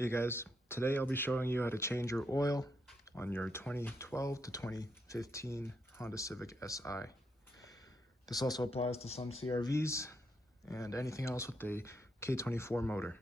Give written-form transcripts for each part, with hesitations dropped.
Hey guys, today I'll be showing you how to change your oil on your 2012 to 2015 Honda Civic Si. This also applies to some CRVs and anything else with a K24 motor.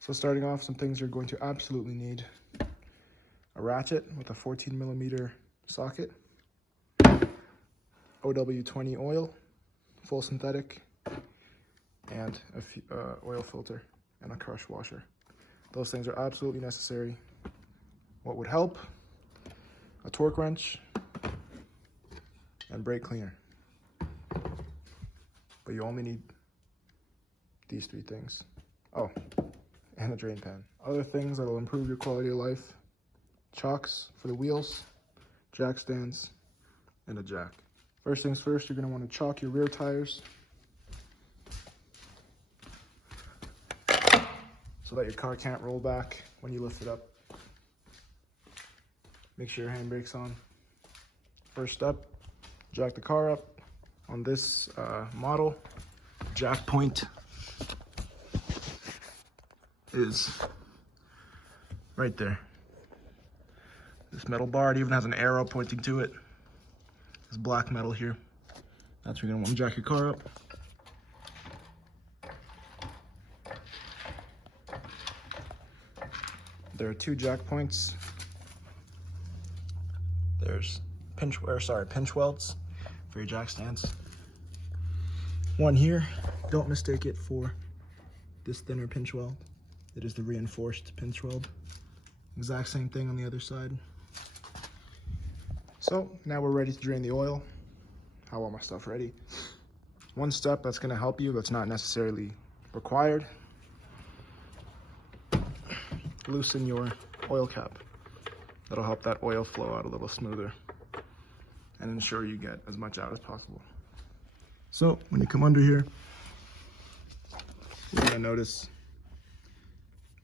So starting off, some things you're going to absolutely need: a ratchet with a 14mm socket, OW20 oil, full synthetic, and a oil filter and a crush washer. Those things are absolutely necessary. What would help? A torque wrench and brake cleaner. But you only need these three things. Oh, and a drain pan. Other things that will improve your quality of life: chocks for the wheels, jack stands, and a jack. First things first, you're going to want to chalk your rear tires so that your car can't roll back when you lift it up. Make sure your handbrake's on. First step, jack the car up. On this model, jack point is right there. This metal bar, it even has an arrow pointing to it. This black metal here. That's where you're gonna want to jack your car up. There are two jack points. There's pinch welds for your jack stands. One here, don't mistake it for this thinner pinch weld. It is the reinforced pinch weld. Exact same thing on the other side. So now we're ready to drain the oil. Have all my stuff ready. One step that's gonna help you, that's not necessarily required: loosen your oil cap. That'll help that oil flow out a little smoother and ensure you get as much out as possible. So when you come under here, you're gonna notice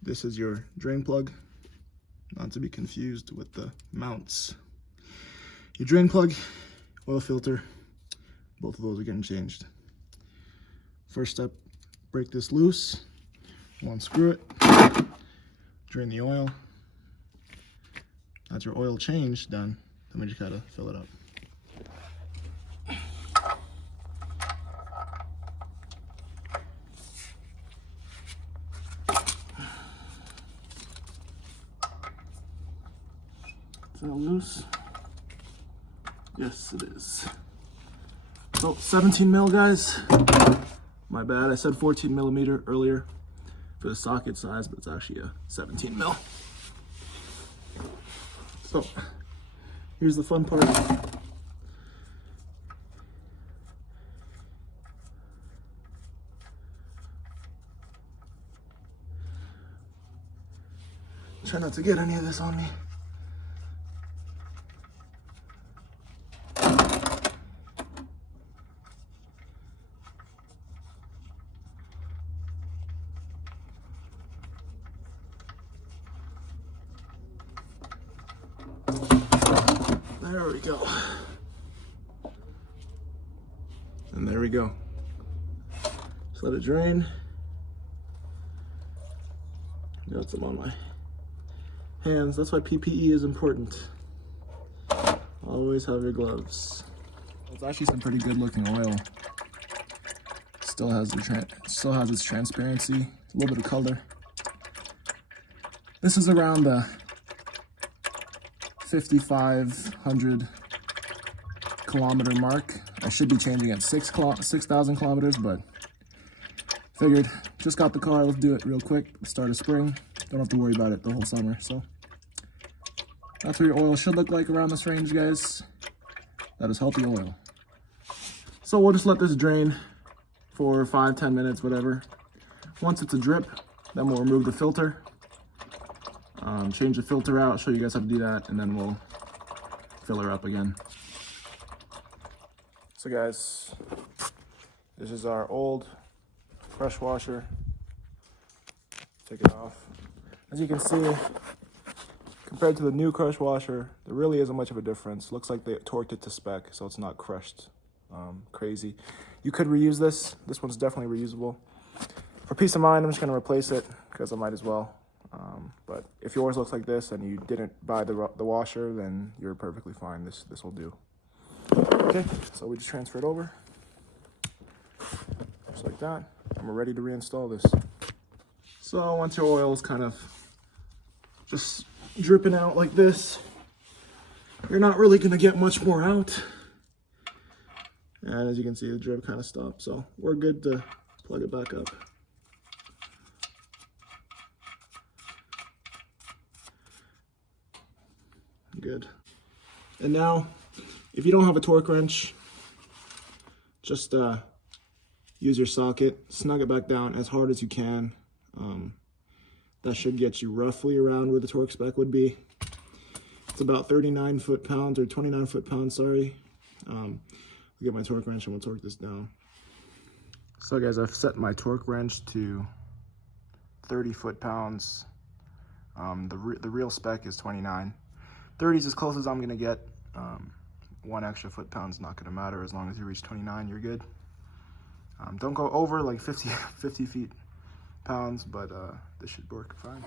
this is your drain plug, not to be confused with the mounts. Your drain plug, oil filter, both of those are getting changed. First step, break this loose, unscrew it, drain the oil. That's your oil change done. Then we just gotta fill it up. Is that loose? Yes, it is. So 17 mil, guys. My bad, I said 14mm earlier for the socket size, but it's actually a 17 mil. So here's the fun part. Try not to get any of this on me. There we go. And there we go. Just let it drain. Got some on my hands. That's why PPE is important. Always have your gloves. It's actually some pretty good looking oil. Still has its transparency, a little bit of color. This is around the 5,500 kilometer mark. I should be changing at 6,000 kilometers, but figured just got the car, let's do it real quick. Start of spring, don't have to worry about it the whole summer. So that's what your oil should look like around this range, guys. That is healthy oil. So we'll just let this drain for 5-10 minutes, whatever. Once it's a drip, then we'll remove the filter. Change the filter out, show you guys how to do that, and then we'll fill her up again. So guys, this is our old crush washer. Take it off. As you can see, compared to the new crush washer, there really isn't much of a difference. Looks like they torqued it to spec, so it's not crushed crazy. You could reuse this. This one's definitely reusable. For peace of mind, I'm just gonna replace it because I might as well. But if yours looks like this and you didn't buy the washer, then you're perfectly fine. This will do. Okay, so we just transfer it over, just like that, and we're ready to reinstall this. So once your oil is kind of just dripping out like this, you're not really gonna get much more out. And as you can see, the drip kind of stopped, so we're good to plug it back up. Good. And now, if you don't have a torque wrench, just use your socket, snug it back down as hard as you can. That should get you roughly around where the torque spec would be. It's about 39 foot-pounds or 29 foot-pounds, sorry. I'll get my torque wrench and we'll torque this down. So guys, I've set my torque wrench to 30 foot-pounds. The real spec is 29. 30 is as close as I'm gonna get. 1 extra foot-pound is not gonna matter. As long as you reach 29, you're good. Don't go over like 50 feet-pounds, but this should work fine.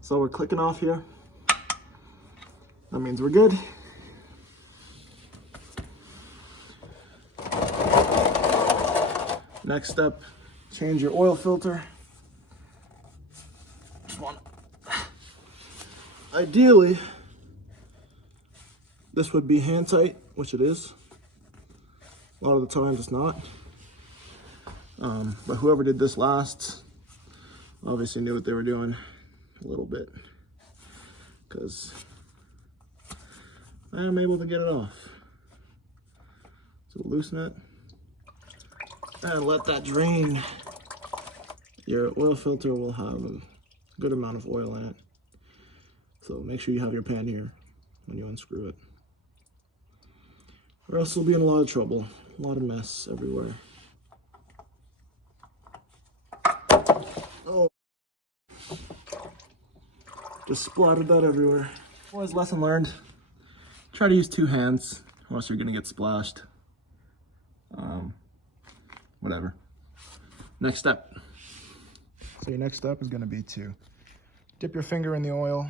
So we're clicking off here. That means we're good. Next step, change your oil filter. Ideally, this would be hand tight, which it is. A lot of the times it's not. But whoever did this last obviously knew what they were doing a little bit, because I am able to get it off. So we'll loosen it and let that drain. Your oil filter will have a good amount of oil in it. So make sure you have your pan here when you unscrew it, or else you'll be in a lot of trouble, a lot of mess everywhere. Oh, just splattered that everywhere. Boys, lesson learned. Try to use 2 hands, or else you're gonna get splashed. Whatever. Next step. So your next step is gonna be to dip your finger in the oil,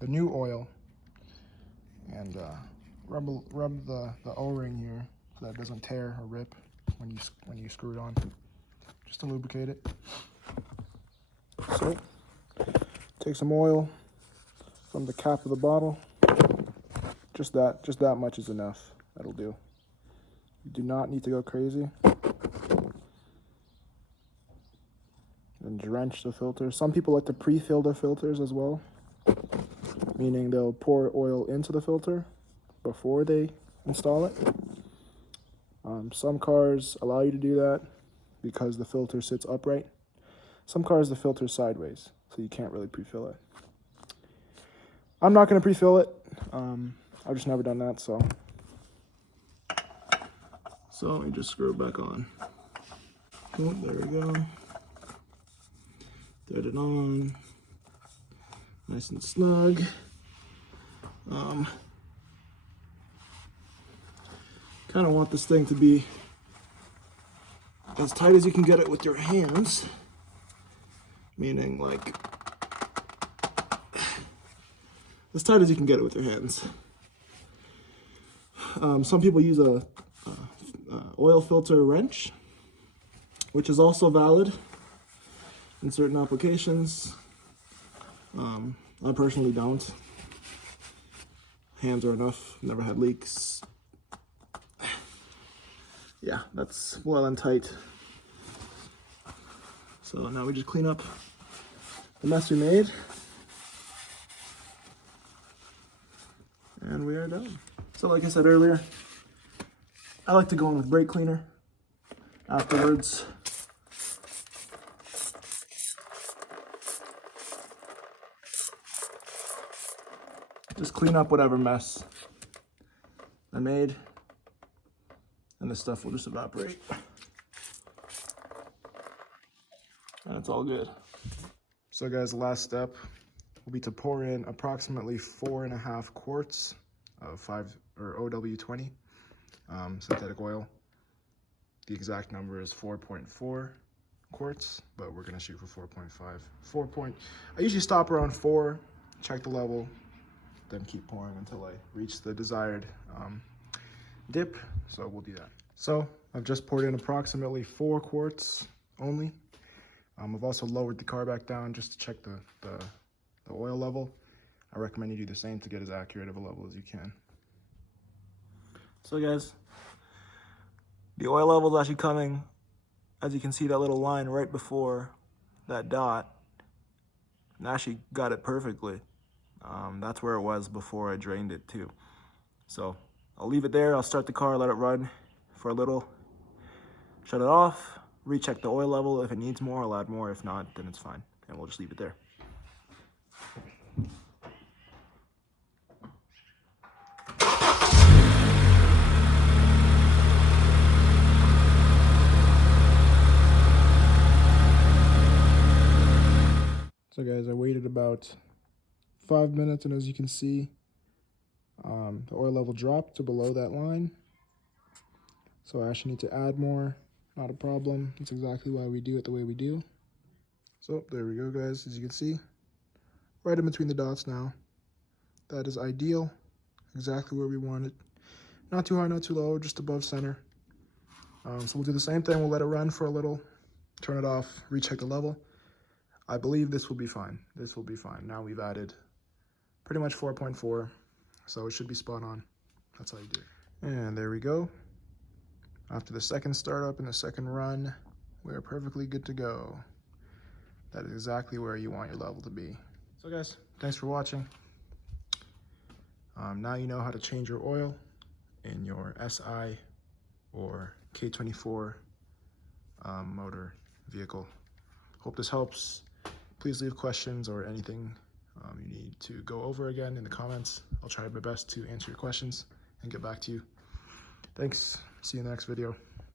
the new oil, and rub the O-ring here so that it doesn't tear or rip when you screw it on, just to lubricate it. So take some oil from the cap of the bottle. Just that much is enough. That'll do. You do not need to go crazy. And drench the filter. Some people like to pre-fill their filters as well, meaning they'll pour oil into the filter before they install it. Some cars allow you to do that because the filter sits upright. Some cars, the filter's sideways, so you can't really pre-fill it. I'm not going to pre-fill it. I've just never done that, so let me just screw it back on. Oh, there we go. Thread it on, nice and snug. Kind of want this thing to be as tight as you can get it with your hands, meaning like as tight as you can get it with your hands. Some people use a oil filter wrench, which is also valid in certain applications. I personally don't. Hands are enough, never had leaks. Yeah, that's well and tight. So now we just clean up the mess we made. And we are done. So like I said earlier, I like to go in with brake cleaner afterwards. Just clean up whatever mess I made, and this stuff will just evaporate. And it's all good. So guys, the last step will be to pour in approximately 4.5 quarts of OW20 synthetic oil. The exact number is 4.4 quarts, but we're gonna shoot for 4.5. I usually stop around 4, check the level, then keep pouring until I reach the desired dip. So we'll do that. So I've just poured in approximately 4 quarts only. I've also lowered the car back down just to check the oil level. I recommend you do the same to get as accurate of a level as you can. So guys, the oil level is actually coming, as you can see that little line right before that dot, and I actually got it perfectly. That's where it was before I drained it too. So I'll leave it there. I'll start the car, let it run for a little, shut it off, recheck the oil level. If it needs more, I'll add more. If not, then it's fine, and we'll just leave it there. So guys, I waited about 5 minutes, and as you can see, the oil level dropped to below that line. So I actually need to add more. Not a problem. That's exactly why we do it the way we do. So there we go, guys. As you can see, right in between the dots now. That is ideal. Exactly where we want it. Not too high, not too low, just above center. So we'll do the same thing. We'll let it run for a little, turn it off, recheck the level. I believe this will be fine. This will be fine. Now we've added pretty much 4.4, so it should be spot on. That's how you do it. And there we go. After the second startup and the second run, we're perfectly good to go. That is exactly where you want your level to be. So guys, thanks for watching. Now you know how to change your oil in your SI or K24 motor vehicle. Hope this helps. Please leave questions or anything you need to go over again in the comments. I'll try my best to answer your questions and get back to you. Thanks. See you in the next video.